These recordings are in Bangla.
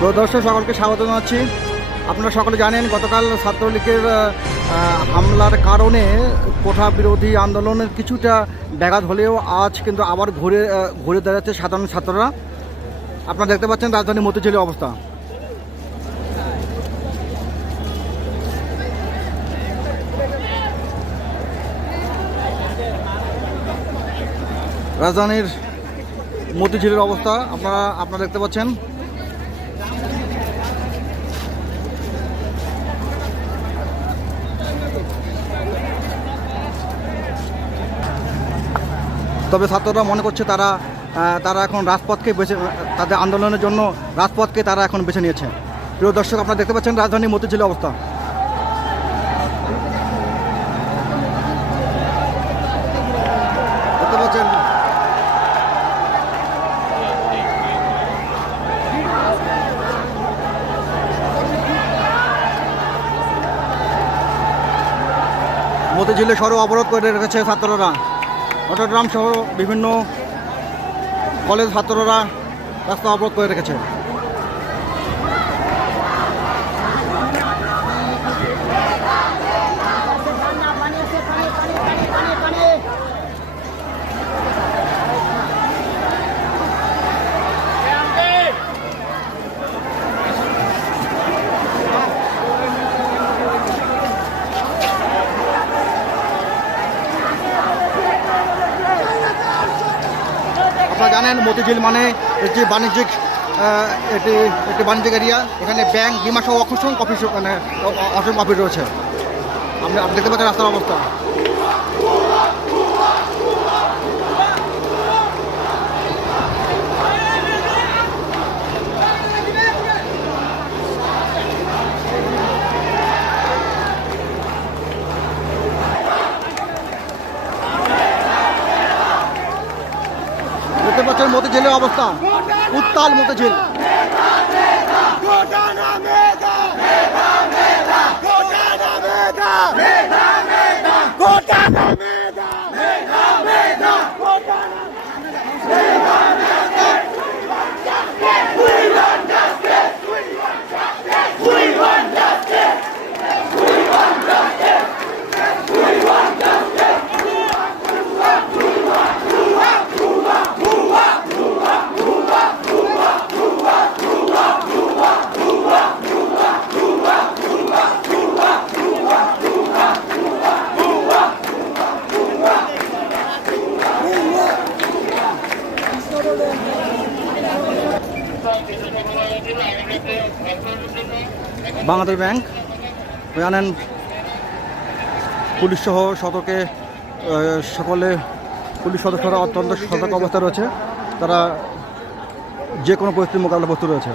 তো দর্শক, সকলকে স্বাগত জানাচ্ছি। আপনারা সকলে জানেন, গতকাল ছাত্রলীগের হামলার কারণে কোঠা বিরোধী আন্দোলনের কিছুটা ব্যাঘাত হলেও আজ কিন্তু আবার ঘুরে ঘুরে দাঁড়াচ্ছে সাধারণ ছাত্ররা। আপনারা দেখতে পাচ্ছেন রাজধানী মতিঝিলের অবস্থা। রাজধানীর মতিঝিলের অবস্থা, আপনারা আপনারা দেখতে পাচ্ছেন। তবে ছাত্ররা মনে করছে তারা তারা এখন রাজপথকে বেছে, তাদের আন্দোলনের জন্য রাজপথকে তারা এখন বেছে নিয়েছে। প্রিয় দর্শক, আপনারা দেখতে পাচ্ছেন রাজধানী মতিঝিলের অবস্থা। দেখতে পাচ্ছেন। মতিঝিলে সড়ক অবরোধ করে রেখেছে ছাত্ররা। চট্টগ্রাম সহ বিভিন্ন কলেজ ছাত্ররা রাস্তা অবরোধ করে রেখেছে। আপনারা জানেন, মতিঝিল মানে একটি বাণিজ্যিক এটি একটি বাণিজ্যিক এরিয়া এখানে ব্যাংক বিমা সহ অসংখ্য অফিস মানে অসংখ্য অফিস রয়েছে। আপনি দেখতে পাচ্ছেন রাস্তার অবস্থা। পাচ্ছেন মতিঝিলের অবস্থা। উত্তাল মতিঝিল বাংলাদেশ ব্যাংক, জানেন পুলিশ সহ সতর্কে সকলে পুলিশ সদস্যরা অত্যন্ত সতর্ক অবস্থায় রয়েছে। তারা যে কোনো পরিস্থিতির মোকাবিলা প্রস্তুত রয়েছে।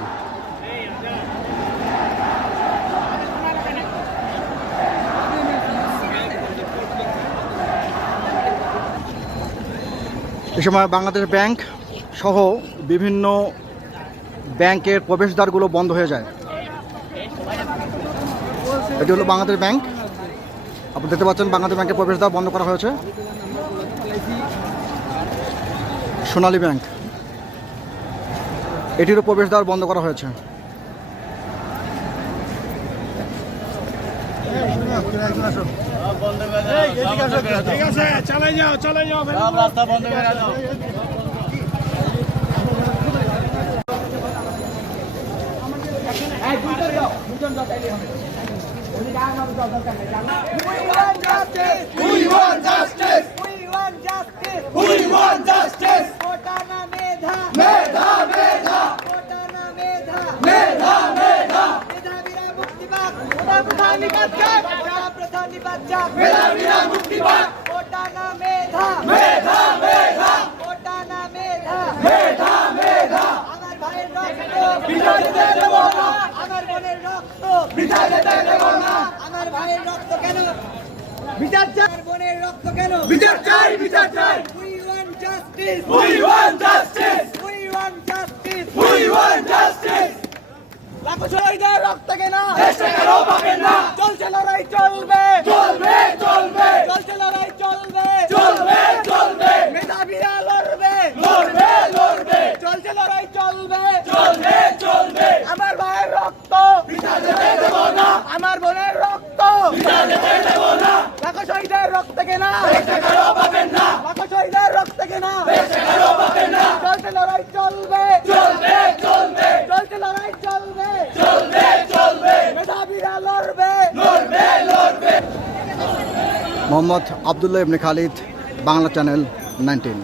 এ সময় বাংলাদেশ ব্যাংক সহ বিভিন্ন ব্যাংকের প্রবেশদ্বারগুলো বন্ধ হয়ে যায়। এটি হলো বাংলাদেশ ব্যাংক। আপনি দেখতে পাচ্ছেন বাংলাদেশ ব্যাংকের প্রবেশদ্বার বন্ধ করা হয়েছে। সোনালী ব্যাংক। এটিরও প্রবেশদ্বার বন্ধ করা হয়েছে। ঠিক আছে চলে যাও চলে যাও We want justice. We বিজয় আমার ভাইয়ের রক্ত কেন? বিচার চাই। বোনের রক্ত কেন? বিচার চাই বিচার চাই। We want justice. We want justice. We want justice. We want justice. লাখো শহীদের রক্ত কেন? দেশে কেন পাবেন না? চলছে লড়াই চলবে। চলবে চলবে। চলছে লড়াই চলবে। চলবে চলবে। মেধাবীরা লড়বে। লড়বে লড়বে। চলছে লড়াই চলবে। চলবে চলবে। আমার আমার বোনের রক্ত। লাখো শহীদের রক্ত কেনা। লাখো শহীদের রক্ত কেনা। চলছে লড়াই চলবে। চলছে চলবে। মেধাবীরা লড়বে। Mohammad Abdullah Ibne Khalid, Bangla channel nineteen.